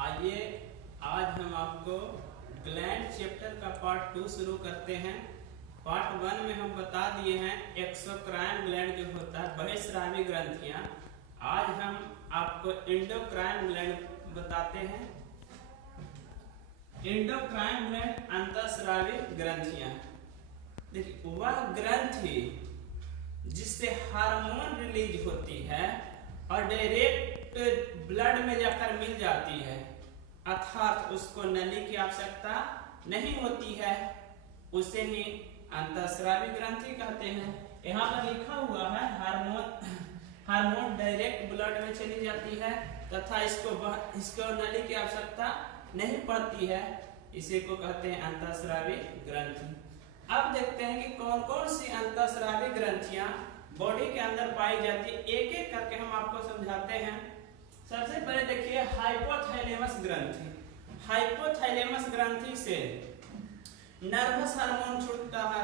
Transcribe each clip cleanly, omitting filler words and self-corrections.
आइए आज हम आपको ग्लैंड चैप्टर का पार्ट 2 शुरू करते हैं। पार्ट 1 में हम बता दिए हैं एक्सोक्राइन ग्लैंड जो होता है बहिस्रावी ग्रंथियां। आज हम आपको एंडोक्राइन ग्लैंड बताते हैं। एंडोक्राइन ग्लैंड अंतःस्रावी ग्रंथियां, देखिए वह ग्रंथि जिससे हार्मोन रिलीज होती है और डायरेक्ट ब्लड में जाकर मिल जाती है, अर्थात उसको नली की आवश्यकता नहीं होती है, उसे ही अंतःस्रावी ग्रंथि कहते हैं। यहाँ पर लिखा हुआ है हार्मोन डायरेक्ट ब्लड में चली जाती है तथा इसको नली की आवश्यकता नहीं पड़ती है, इसी को कहते हैं अंतःस्रावी ग्रंथि। अब देखते हैं कि कौन कौन सी अंतःस्रावी ग्रंथियां बॉडी के अंदर पाई जाती है, एक एक करके हम आपको समझाते हैं। सबसे पहले देखिए हाइपोथैलेमस ग्रंथि। हाइपोथैलेमस ग्रंथि से नर्वस हार्मोन छूटता है।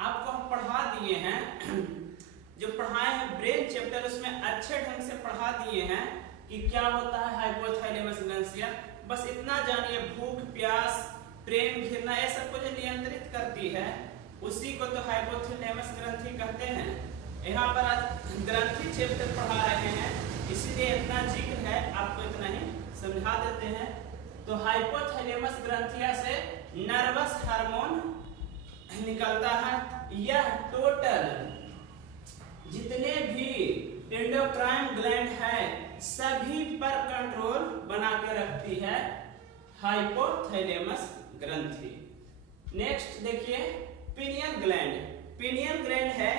आपको हम पढ़ा दिए हैं, जो पढ़ाए हैं ब्रेन चैप्टर उसमें अच्छे ढंग से पढ़ा दिए हैं कि क्या होता है हाइपोथैलेमस ग्रंथियां। बस इतना जानिए, भूख प्यास प्रेम घृणा ये सब को जो नियंत्रित करती है उसी को तो हाइपोथैलेमस ग्रंथि कहते हैं। यहाँ पर आज ग्रंथि चैप्टर पढ़ा रहे हैं, इसीलिए इतना जिक्र है, आपको इतना ही समझा देते हैं। तो हाइपोथैलेमस ग्रंथिया से नर्वस हार्मोन निकलता है। यह टोटल जितने भी एंडोक्राइन ग्लैंड है सभी पर कंट्रोल बना के रखती है हाइपोथैलेमस ग्रंथि। नेक्स्ट देखिए पिनियन ग्लैंड। पिनियन ग्लैंड है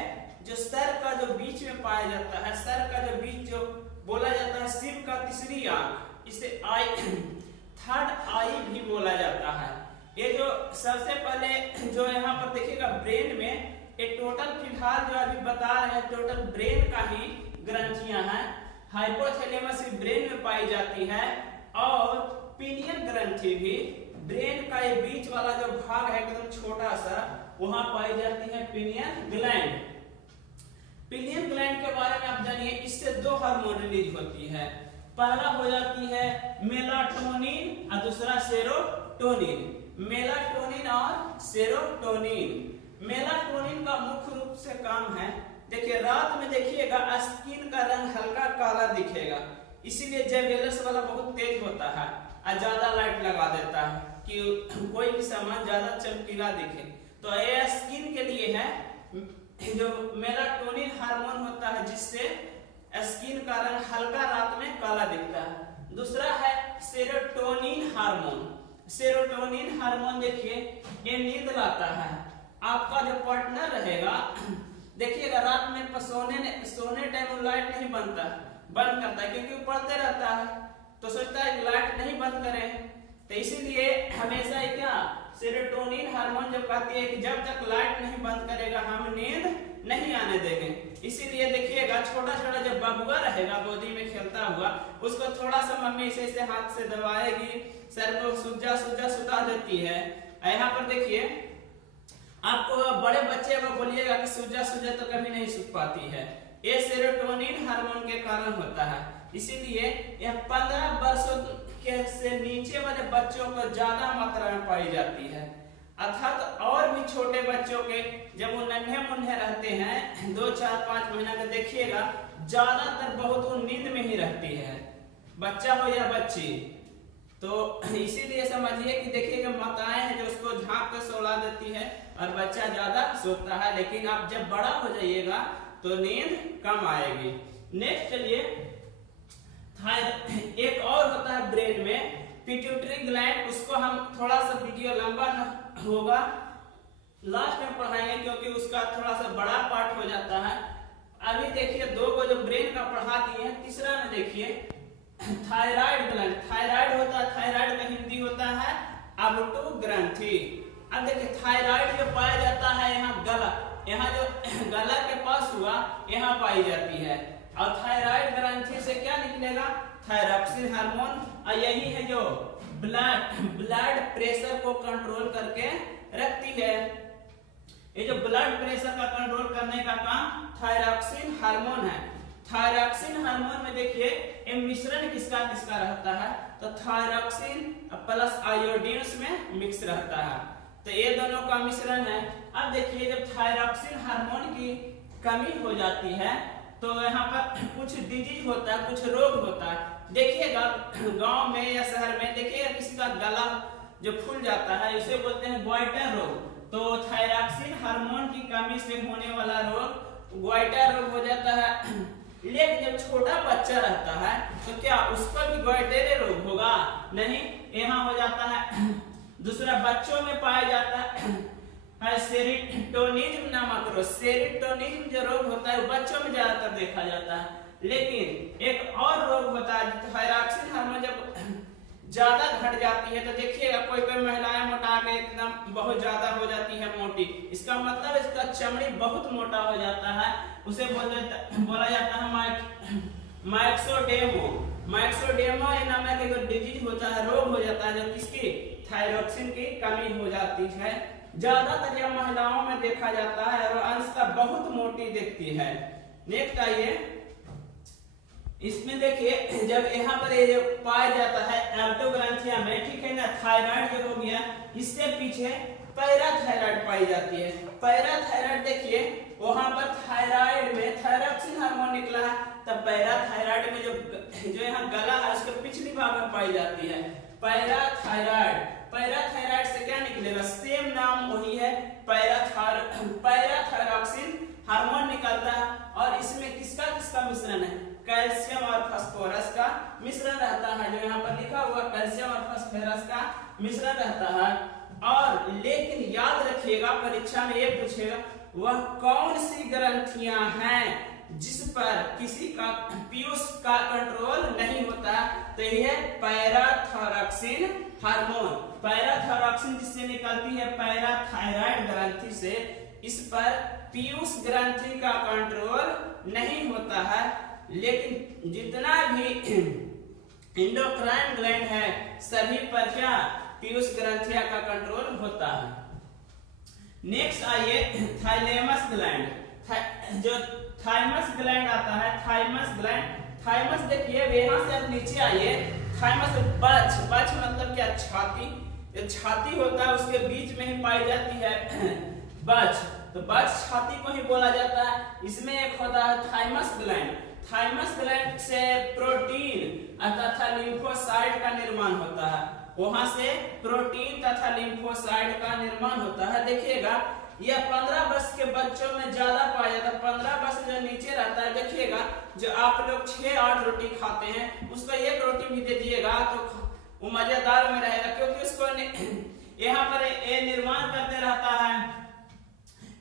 जो सर का जो बीच में पाया जाता है, सर का जो बीच जो बोला जाता है सिर का तीसरी आंख, इसे आई थर्ड आई भी बोला जाता है। ये जो सबसे पहले जो यहाँ पर देखिएगा ब्रेन में, ये टोटल फिलहाल जो अभी बता रहे हैं टोटल ब्रेन का ही ग्रंथियां हैं। हाइपोथैलेमस भी ब्रेन में पाई जाती है और पिनियन ग्रंथि भी ब्रेन का ये बीच वाला जो भाग है एकदम छोटा सा, वहां पाई जाती है पिनियन ग्लैंड। पिनियन ग्लैंड के बारे में आप जानिए, इससे दो हार्मोन रिलीज होती है। पहला हो जाती है मेलाटोनिन और दूसरा सेरोटोनिन। मेलाटोनिन और सेरोटोनिन। मेलाटोनिन का मुख्य रूप से काम है, देखिए रात में देखिएगा स्किन का रंग हल्का काला दिखेगा, इसीलिए जेवेलस वाला बहुत तेज होता है और ज्यादा लाइट लगा देता है कि कोई भी सामान ज्यादा चमकीला दिखे। तो ये स्किन के लिए है। जो मेलाटोनिन हार्मोन होता है जिससे स्किन का रंग हल्का रात में काला दिखता है। दूसरा है सेरोटोनिन हार्मोन। सेरोटोनिन हार्मोन देखिए ये नींद लाता है। आपका जो पार्टनर रहेगा, देखिएगा रात में सोने टाइम लाइट नहीं बंद करता है क्योंकि वो पढ़ते रहता है, तो सोचता है लाइट नहीं बंद करें, तो इसीलिए हमेशा क्या सेरोटोनिन हार्मोन जब कहती है कि जब तक लाइट नहीं बंद करेगा हम नींद नहीं आने देंगे। इसीलिए देखिएगा छोटा छोटा जब बबुआ रहेगा गोदी में खेलता हुआ, उसको थोड़ा सा मम्मी इसे हाथ से दबाएगी, सर को सुजा सुता देती है। यहाँ पर देखिए आपको बड़े बच्चे को बोलिएगा कि सुजा तो कभी नहीं सूख पाती है, ये सेरोटोनिन हार्मोन के कारण होता है। इसीलिए यह 15 वर्षों के से नीचे वाले बच्चों को ज्यादा मात्रा में पाई जाती है, अर्थात और भी छोटे बच्चों के जब वो नन्हे मुन्ने रहते हैं 2, 4, 5 महीना के, देखिएगा ज्यादातर बहुत वो नींद में ही रहती है, बच्चा हो या बच्ची। तो इसीलिए समझिए कि देखिएगा माताएं हैं जो उसको झांक कर सोला देती है और बच्चा ज्यादा सोता है, लेकिन आप जब बड़ा हो जाइएगा तो नींद कम आएगी। नेक्स्ट चलिए, एक और होता है ब्रेन में पिट्यूटरी ग्लैंड, उसको हम थोड़ा सा वीडियो लंबा होगा लास्ट में पढ़ाएंगे क्योंकि उसका थोड़ा सा बड़ा पार्ट हो जाता है। अभी देखिए दो को जो ब्रेन का पढ़ा दिए हैं, तीसरा में देखिए थायराइड ग्लैंड। थायराइड होता है, थायराइड का हिंदी होता है अबटू ग्रंथि। अब देखिए थायराइड जो पाया जाता है यहाँ गला, यहाँ जो गला के पास हुआ यहाँ पाई जाती है, और थायराइड ग्रंथि से क्या निकलेगा थायरॉक्सिन हार्मोन, और यही है जो ब्लड प्रेशर को कंट्रोल करके रखती है। ये जो ब्लड प्रेशर का कंट्रोल करने का काम थायरॉक्सिन हार्मोन है। थायरॉक्सिन हार्मोन में देखिए ये मिश्रण किसका किसका रहता है, तो थायरॉक्सिन प्लस आयोडीन में मिक्स रहता है, तो ये दोनों का मिश्रण है। अब देखिए जब थायरॉक्सिन हार्मोन की कमी हो जाती है तो यहाँ पर कुछ डिजीज होता है, कुछ रोग होता है। देखिएगा गांव में या शहर में देखिएगा किसी का गला जो फूल जाता है इसे बोलते हैं ग्वाइटर रोग। तो थायरॉक्सिन हार्मोन की कमी से होने वाला रोग ग्वाइटर रोग हो जाता है। लेकिन जब छोटा बच्चा रहता है तो क्या उसका भी ग्वाइटर रोग होगा? नहीं, यहाँ हो जाता है। दूसरा बच्चों में पाया जाता है सेरोटोनिज्म नामक रोग। सेरोटोनिज्म जो रोग होता है वो बच्चों में ज्यादातर देखा जाता है। लेकिन एक और रोग होता है थायरॉक्सिन हार्मोन जब ज्यादा घट जाती है तो देखिएगा कोई कोई महिलाएं मोटा के एकदम बहुत ज्यादा हो जाती है मोटी, इसका मतलब इसका चमड़ी बहुत मोटा हो जाता है, उसे बोला जाता है माइक्सोडेमो। माइक्सोडेमो नामक एक डिजीज होता है, रोग हो जाता है जब किसकी थायरॉक्सिन की कमी हो जाती है। ज्यादातर यह महिलाओं में देखा जाता है और अंशतः बहुत मोटी दिखती है। नेक्स्ट आइए, इसमें देखिए जब यहाँ पर ये जो पाया जाता है एल्टोग्रांथिया में, ठीक है ना, थायराइड जो हो गया, इससे पीछे पैराथायराइड पाई जाती है। पैराथायराइड देखिए वहां पर थायराइड में थायरॉक्सिन हार्मोन निकला है, तब पैराथायराइड में जो यहाँ गला है उसके पिछली भाग में पाई जाती है पैराथायराइड। पैराथायराइड से क्या निकलेगा, सेम नाम वही है, पैराथायरॉक्सिन हार्मोन निकलता है। और इसमें किसका किसका मिश्रण है, कैल्शियम और फास्फोरस का मिश्रण रहता है। जो यहाँ पर लिखा हुआ कैल्शियम और फास्फोरस का मिश्रण रहता है। और लेकिन याद रखिएगा परीक्षा में ये पूछेगा वह कौन सी ग्रंथियां हैं जिस पर किसी का पीयूष का कंट्रोल नहीं होता, तो यह पैराथायरॉक्सिन हार्मोन। पैराथायरॉक्सिन जिससे निकलती है पैराथायराइड ग्रंथि से, इस पर पीयूष ग्रंथि का कंट्रोल नहीं होता है। लेकिन जितना भी इंडोक्राइन ग्लैंड है सभी पर क्या पीयूष ग्रंथिया का कंट्रोल होता है। नेक्स्ट आइए थाइलेमस ग्लैंड। जो थाइमस ग्लैंड आता है, थाइमस ग्लैंड, थाइमस देखिए यहाँ से आप नीचे आइए, थाइमस बच मतलब क्या, छाती। जो छाती होता है उसके बीच में ही पाई जाती है बच, तो बच छाती को ही बोला जाता है। इसमें एक होता है थाइमस ग्लैंड। थाइमस ग्लैंड से प्रोटीन तथा लिम्फोसाइट का निर्माण होता है, वहां से प्रोटीन तथा लिम्फोसाइट का निर्माण होता है। देखिएगा यह 15 वर्ष के बच्चों में ज्यादा पाया जाता है। 15 वर्ष जो नीचे रहता है, देखिएगा जो आप लोग 6-8 रोटी खाते हैं उसको एक रोटी भी दे दिएगा तो वो मजेदार में रहेगा, क्योंकि उसको यहाँ पर ये निर्माण करते रहता है,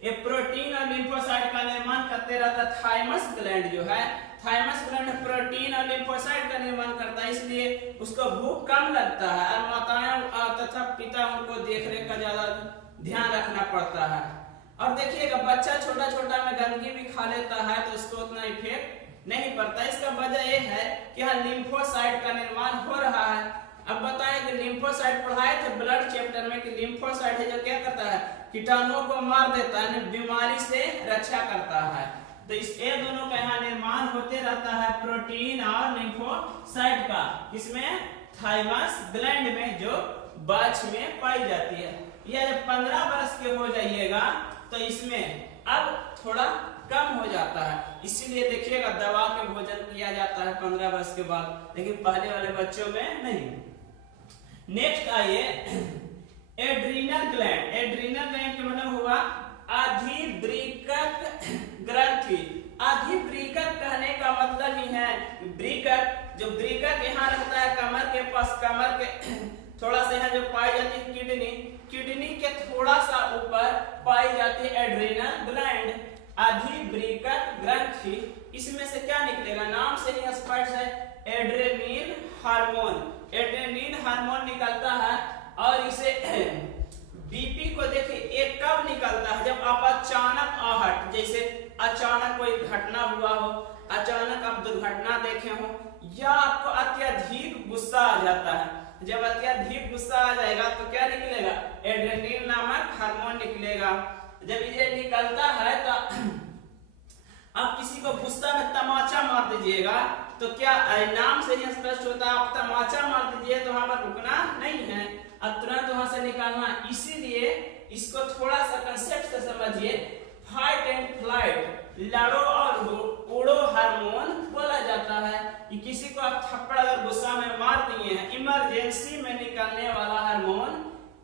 ये प्रोटीन और लिम्फोसाइट का निर्माण करते रहता है। थाइमस ग्लैंड जो है, थाइमस ग्लैंड प्रोटीन और लिम्फोसाइट का निर्माण करता है, इसलिए उसको भूख कम लगता है और माताएं तथा पिता उनको देखरेख का ज्यादा ध्यान रखना पड़ता है। और देखिएगा बच्चा छोटा छोटा में गंदगी भी खा लेता है तो उसको उतना इफेक्ट नहीं पड़ता। इसका वजह यह है कि यहाँ लिम्फोसाइट का निर्माण हो रहा है। अब बताएं कि लिम्फोसाइट पढ़ाए थे ब्लड चैप्टर में कि लिम्फोसाइट है जो क्या करता है, कीटाणुओं को मार देता है, बीमारी से रक्षा करता है। तो इस ये दोनों का यहाँ निर्माण होते रहता है प्रोटीन और लिम्फोसाइट का, इसमें थाइमस ग्लैंड में जो बच में पाई जाती है। यह जब 15 वर्ष के हो जाइएगा तो इसमें अब थोड़ा कम हो जाता है, इसीलिए देखिएगा दवा के भोजन किया जाता है 15 वर्ष के बाद, लेकिन पहले वाले बच्चों में नहीं। नेक्स्ट आइए एड्रीनल ग्लैंड। एड्रीनल ग्लैंड का मतलब हुआ अधिवृक्क ग्रंथि। अधिवृक्क कहने का मतलब ही है वृक्क, जो वृक्क यहाँ रहता है कमर के पास, कमर के थोड़ा सा यहाँ जो पाई जाती है किडनी, किडनी के थोड़ा सा ऊपर पाई जाती है एड्रीनल ग्लैंड, अधिवृक्क ग्रंथि। इसमें से क्या निकलेगा, नाम से ही स्पष्ट है, एड्रेनलिन हार्मोन। एड्रेनलिन हार्मोन निकलता है और इसे बीपी को देखिए एक कब निकलता है, जब आप अचानक आहट, जैसे अचानक कोई घटना हुआ हो, अचानक आप दुर्घटना देखे हो, या आपको अत्यधिक गुस्सा आ जाता है। जब अत्यधिक गुस्सा आ जाएगा तो क्या निकलेगा, एड्रेनलिन नामक हार्मोन निकलेगा। जब ये निकलता है तो आप किसी को गुस्सा में तमाचा मार दीजिएगा तो क्या नाम से ही स्पष्ट होता है, आप तमाचा मार दीजिए तो वहां पर रुकना नहीं है, अब तुरंत वहां से निकालना। इसीलिए इसको थोड़ा सा कंसेप्ट से समझिए। फाइट एंड फ्लाइट, लड़ो और उड़ो हार्मोन बोला जाता है कि किसी को आप थप्पड़ अगर गुस्सा में मार दिए हैं, इमरजेंसी में निकलने वाला हार्मोन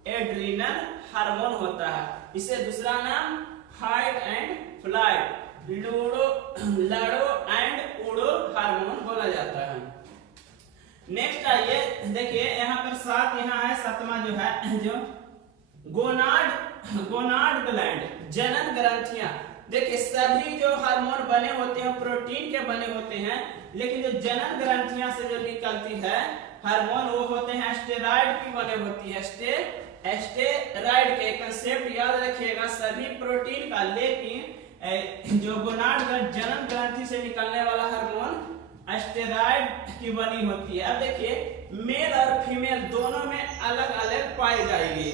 एड्रिनल हार्मोन होता है। इसे दूसरा नाम फाइट एंड फ्लाइट, लड़ो एंड उड़ो हार्मोन बोला जाता है। नेक्स्ट आइए देखिए, यहाँ पर सात यहाँ है, सातवां जो है जो गोनाड ग्लैंड, जनन ग्रंथियां। देखिए सभी जो हार्मोन बने होते हैं प्रोटीन के बने होते हैं, लेकिन जो जनन ग्रंथियां से जो निकलती है हार्मोन वो होते हैं स्टेरॉइड की बने होती है। स्टेरॉइड के कंसेप्ट याद रखिएगा सभी प्रोटीन का, लेकिन जो गोनाड जनन ग्रंथि से निकलने वाला हार्मोन स्टेरॉइड की बनी होती है। अब देखिए मेल और फीमेल दोनों में अलग अलग पाई जाएगी,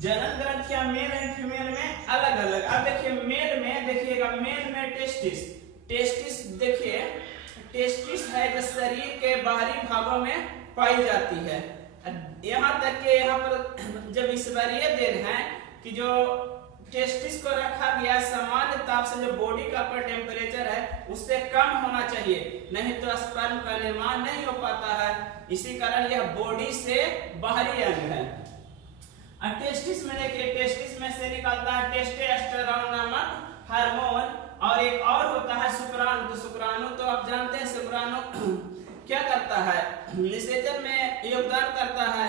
जनन ग्रंथियां मेल एंड फीमेल में अलग अलग। अब देखिए मेल में देखिएगा, मेल में टेस्टिस देखिए, टेस्टिस है जो शरीर के बाहरी भागों में पाई जाती है। यहाँ तक के यहाँ पर जब ईश्वरीय देन है कि जो टेस्टिस को रखा गया सामान्य ताप से, जो बॉडी का पर टेम्परेचर है उससे कम होना चाहिए, नहीं तो स्पर्म का निर्माण नहीं हो पाता है। इसी कारण यह बॉडी से बाहरी अंग है। टेस्टिस में देखिए, टेस्टिस में से निकलता है टेस्टोस्टेरोन नामक हार्मोन, और एक और होता है शुक्राणु। तो शुक्राणु तो आप जानते हैं, शुक्राणु क्या करता है, निषेचन में योगदान करता है।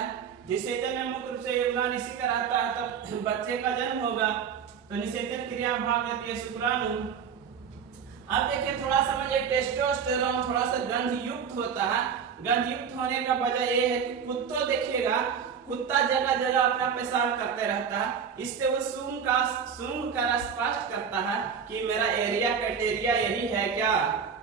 निषेचन में मुख्य रूप से योगदान इसी का रहता है, तब बच्चे का जन्म होगा तो निषेचन क्रिया भाग लेती है शुक्राणु। अब देखिए थोड़ा समझिए, टेस्टोस्टेरोन थोड़ा सा गंध युक्त होता है। गंध युक्त होने का वजह यह है कि कुत्तों देखिएगा, कुत्ता जगह जगह अपना पेशाब करते रहता है, इससे वो सूंघ कर स्पष्ट करता है कि मेरा एरिया क्राइटेरिया यही है क्या।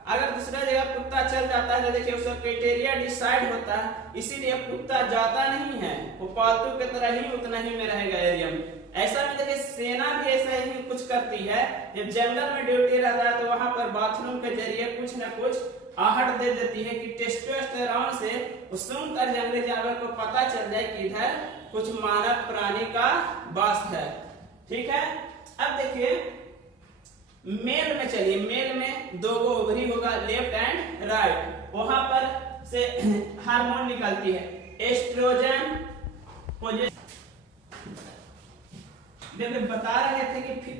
अगर दूसरा जगह कुत्ता चल जाता है तो देखिए उसका क्राइटेरिया डिसाइड होता है, इसीलिए कुत्ता जाता नहीं है, वो पालतू की तरह ही उतना ही में रहेगा एरिया में। ऐसा भी देखिए सेना भी ऐसा ही कुछ करती है, जब जंगल में ड्यूटी रहता है तो वहां पर बाथरूम के जरिए कुछ न कुछ आहट दे देती है कि टेस्टोस्टेरोन से सूंघ कर जंगली जानवर को पता चल जाए कि इधर कुछ मानव प्राणी का वास है। ठीक है, अब देखिए मेल में चलिए, मेल में दो गो ओवरी होगा, लेफ्ट एंड राइट, वहां पर से हार्मोन निकलती है एस्ट्रोजन। देखिए बता रहे थे कि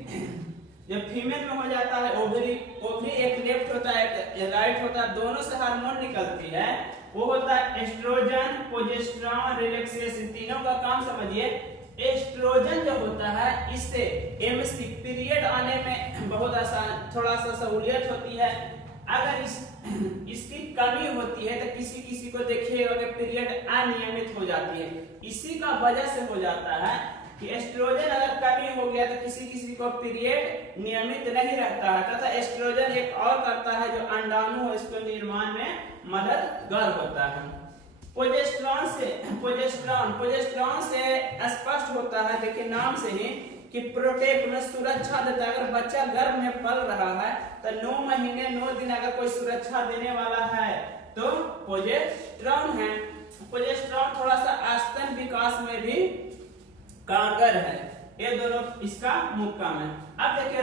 जब फीमेल में हो जाता है ओवरी एक लेफ्ट होता है एक राइट होता है, दोनों से हार्मोन निकलती है, वो होता है एस्ट्रोजन, प्रोजेस्टेरॉन, रिलैक्सेशन। तीनों का काम समझिए। एस्ट्रोजन जो होता है इससे एमसी पीरियड आने में बहुत आसान, थोड़ा सा सहूलियत होती है। अगर इसकी कमी होती है तो किसी को देखिएगा कि पीरियड अनियमित हो जाती है, इसी का वजह से हो जाता है कि एस्ट्रोजन अगर कमी हो गया तो किसी को पीरियड नियमित नहीं रहता है, तथा एस्ट्रोजन एक और करता है जो अंडाणु इसको निर्माण में मददगार होता है। प्रोजेस्टेरॉन से स्पष्ट होता है, देखिए नाम से ही कि प्रोटेक्ट में सुरक्षा देता है। अगर बच्चा गर्भ में पल रहा है तो 9 महीने 9 दिन अगर कोई सुरक्षा देने वाला है तो प्रोजेस्टेरॉन है। प्रोजेस्टेरॉन थोड़ा सा आस्तन विकास में भी कारगर है, ये दोनों इसका मुख्य काम है। अब देखिए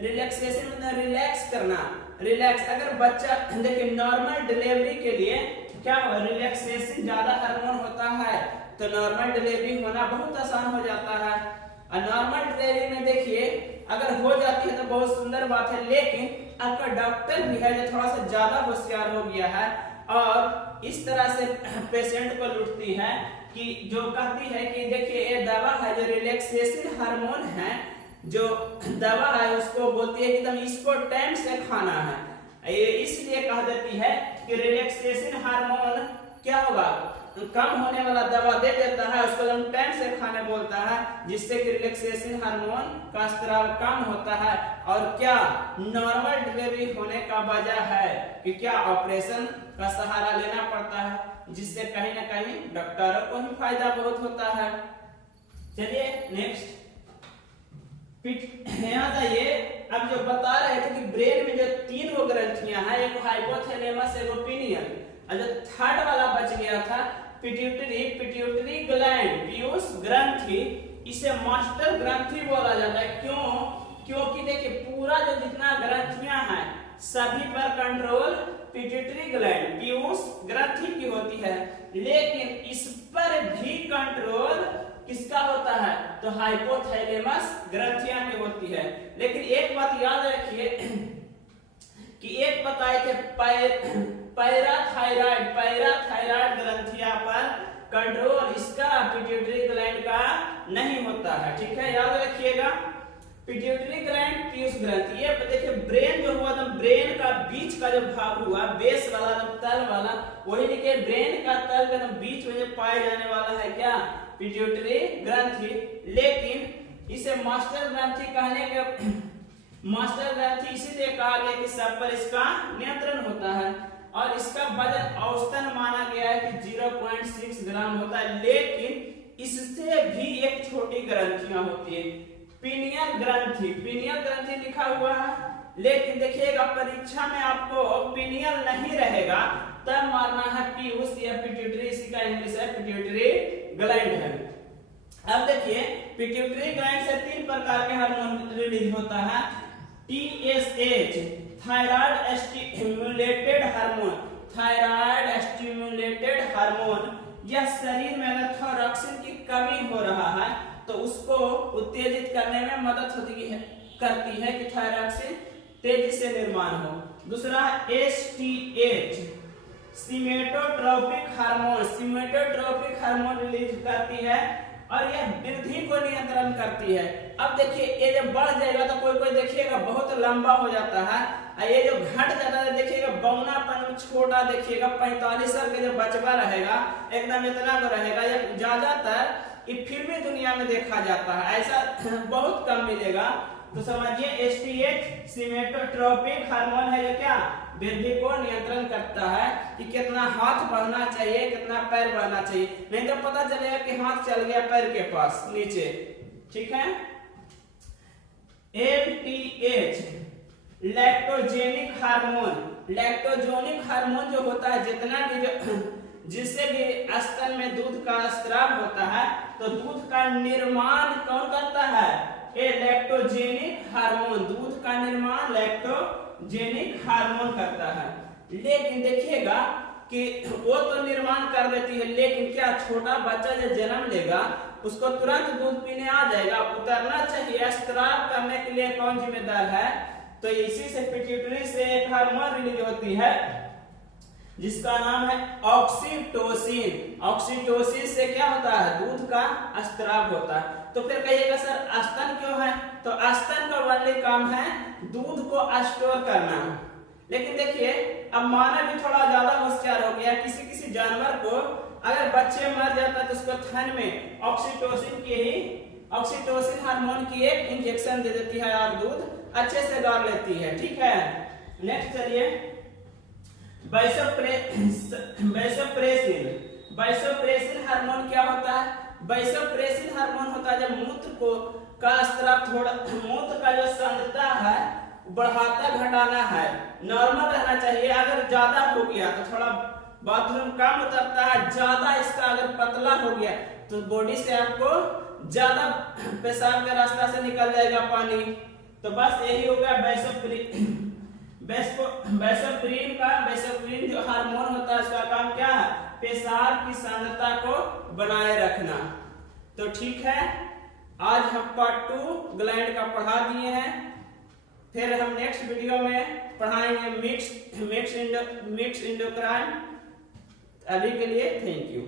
रिलैक्सेशन मतलब रिलैक्स करना, रिलैक्स। अगर बच्चा देखिए नॉर्मल डिलीवरी के लिए क्या हो, रिलैक्सेशन ज्यादा हार्मोन होता है तो नॉर्मल डिलीवरी होना बहुत आसान हो जाता है। और नॉर्मल डिलीवरी में देखिए अगर हो जाती है तो बहुत सुंदर बात है, लेकिन आपका डॉक्टर भी है जो थोड़ा सा ज्यादा होशियार हो गया है और इस तरह से पेशेंट को लूटती है कि जो कहती है कि देखिए ये दवा है जो रिलैक्सेशन हार्मोन है, जो दवा है उसको बोलती है कि तुम इसको टाइम से खाना है। ये इसलिए कह देती है कि रिलैक्सेशन हार्मोन क्या होगा, कम होने वाला दवा दे देता है, उसको तुम टाइम से खाने बोलता है, जिससे कि रिलैक्सेशन हार्मोन का स्त्राव कम होता है। और क्या नॉर्मल डिलीवरी होने का वजह है कि क्या ऑपरेशन का सहारा लेना पड़ता है, जिससे कहीं ना कहीं डॉक्टरों को भी फायदा बहुत होता है। चलिए नेक्स्ट, यहाँ जाइए, अब जो बता रहे थे कि ब्रेन में जो 3 वो ग्रंथियां हैं, एक हाइपोथैलेमस, एक पिनियन, और जो थर्ड वाला बच गया था पिट्यूटरी ग्लैंड, पीयूष ग्रंथि, इसे मास्टर ग्रंथि बोला जाता है। क्यों? क्योंकि देखिए पूरा जो जितना ग्रंथियां हैं सभी पर कंट्रोल पिट्यूटरी ग्लैंड, पीयूष ग्रंथि की होती है, लेकिन इस पर भी कंट्रोल किसका होता है? तो हाइपोथैलेमस ग्रंथियां की होती है। लेकिन एक बात याद रखिए कि एक बताए थे पैराथायराइड ग्रंथियां पर कंट्रोल इसका पिट्यूटरी ग्लैंड का नहीं होता है। ठीक है, याद रखिएगा। पिट्यूटरी ग्लैंड, पीयूष ग्रंथि, ये देखिए ब्रेन जो हुआ, तो ब्रेन का बीच का जो भाग हुआ, बेस वाला, तल वाला, वही देखिए ब्रेन का तल का बीच में जो पाए जाने वाला है क्या? पिट्यूटरी ग्रंथि। लेकिन इसे मास्टर ग्रंथि कहने के मास्टर ग्रंथि इसीलिए कहा गया कि सब पर इसका नियंत्रण होता है, और इसका वजन औसतन माना गया है कि 0.6 ग्राम होता है। लेकिन इससे भी एक छोटी ग्रंथियां होती है, पिनियन ग्रंथि। पिनियन ग्रंथि लिखा हुआ है, लेकिन देखिएगा परीक्षा में आपको पिनियन नहीं रहेगा, तब मारना है पीयूष या पिट्यूटरी, इसी का इंग्लिश है पिट्यूटरी ग्लैंड है। अब देखिए पिट्यूटरी ग्लैंड से 3 प्रकार के हार्मोन रिलीज होता है। TSH, thyroid stimulated hormone, thyroid stimulated hormone, यह शरीर में अगर थायरोक्सिन की कमी हो रहा है तो उसको उत्तेजित करने में मदद करती है कि थायरोक्सिन तेजी से निर्माण हो। दूसरा STH, सीमेटोट्रोपिक हार्मोन, सीमेटोट्रोपिक हार्मोन रिलीज करती है और यह वृद्धि को नियंत्रण करती है। अब देखिए ये जब बढ़ जाएगा तो कोई देखिएगा बहुत लंबा हो जाता है, और ये जो घट जाता है देखिएगा बौनापन छोटा, देखिएगा 45 साल के जो बचवा रहेगा एकदम इतना को रहेगा। ये ज्यादातर ये फिल्मी दुनिया में देखा जाता है, ऐसा बहुत कम मिलेगा। तो समझिए STH सीमेटोट्रोपिक हार्मोन है, जो क्या वृद्धि को नियंत्रण करता है कि कितना हाथ बढ़ना चाहिए, कितना पैर बढ़ना चाहिए, नहीं तो पता चलेगा कि हाथ चल गया पैर के पास नीचे। ठीक है। LTH, lactogenic hormone, lactogenic hormone जो होता है, जितना भी जिससे भी स्तन में दूध का स्राव होता है, तो दूध का निर्माण कौन करता है? ये लैक्टोजेनिक हार्मोन, दूध का निर्माण लैक्टोजेनिक हार्मोन करता है। लेकिन देखिएगा कि वो तो निर्माण कर देती है, लेकिन क्या छोटा बच्चा जो जन्म लेगा उसको तुरंत दूध पीने आ जाएगा? उतरना चाहिए। स्राव करने के लिए कौन जिम्मेदार है? तो इसी से पिट्यूटरी से एक हार्मोन रिलीज होती है जिसका नाम है ऑक्सीटोसिन। ऑक्सीटोसिन से क्या होता है? दूध का स्राव होता है। तो फिर कहिएगा सर स्तन क्यों है? तो स्तन का वाले काम है दूध को स्टोर करना। लेकिन देखिए अब मानव भी थोड़ा ज्यादा होशियार हो गया। किसी जानवर को अगर बच्चे मर जाता है तो उसको थन में ऑक्सीटोसिन हार्मोन की एक इंजेक्शन दे देती है और दूध अच्छे से गार लेती है। ठीक है, नेक्स्ट चलिए वैसोप्रेसिन हार्मोन क्या होता है? वैसोप्रेसिन हार्मोन होता है जब मूत्र का स्राव थोड़ा, मूत्र का जो सांद्रता है बढ़ाता घटाना है, नॉर्मल रहना चाहिए। अगर ज्यादा हो गया तो थोड़ा बाथरूम कम उतरता है, ज्यादा इसका अगर पतला हो गया तो बॉडी से आपको ज्यादा पेशाब के रास्ता से निकल जाएगा पानी। तो बस यही हो गया वैसोप्रीन जो हार्मोन होता है उसका काम क्या है? पेशाब की सांद्रता को बनाए रखना। तो ठीक है, आज हम पार्ट 2 ग्लैंड का पढ़ा दिए हैं। फिर हम नेक्स्ट वीडियो में पढ़ाएंगे मिक्स एंडोक्राइन। अभी के लिए थैंक यू।